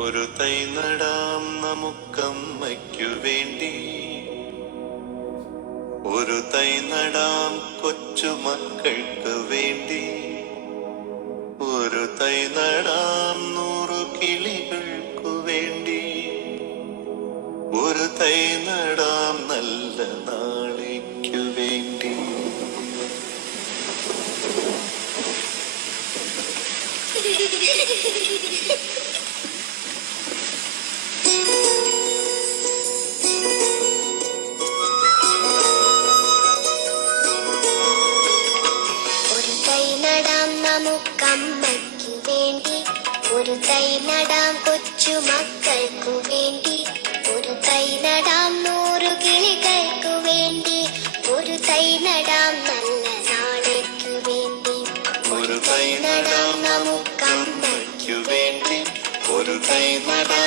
ഒരു തൈ നടാം നമുക്കമ്മയ്ക്കു വേണ്ടി, ഒരു തൈ നടാം കൊച്ചുമക്കൾക്ക് വേണ്ടി, ഒരു തൈ നടാം 100 കിളികൾക്കു വേണ്ടി, ഒരു തൈ നടാം നല്ല നാളേക്കു വേണ്ടി. നമുക്കമ്മയ്ക്കു വേണ്ടി, ഒരു തൈ നടാം കൊച്ചുമക്കൾക്കു വേണ്ടി, ഒരു തൈ നടാം 100 കിളികൾക്കു വേണ്ടി, ഒരു തൈ നടാം നല്ല നാളേക്കു വേണ്ടി. ഒരു തൈ നടാം നമുക്കമ്മയ്ക്കു വേണ്ടി, ഒരു തൈ നടാം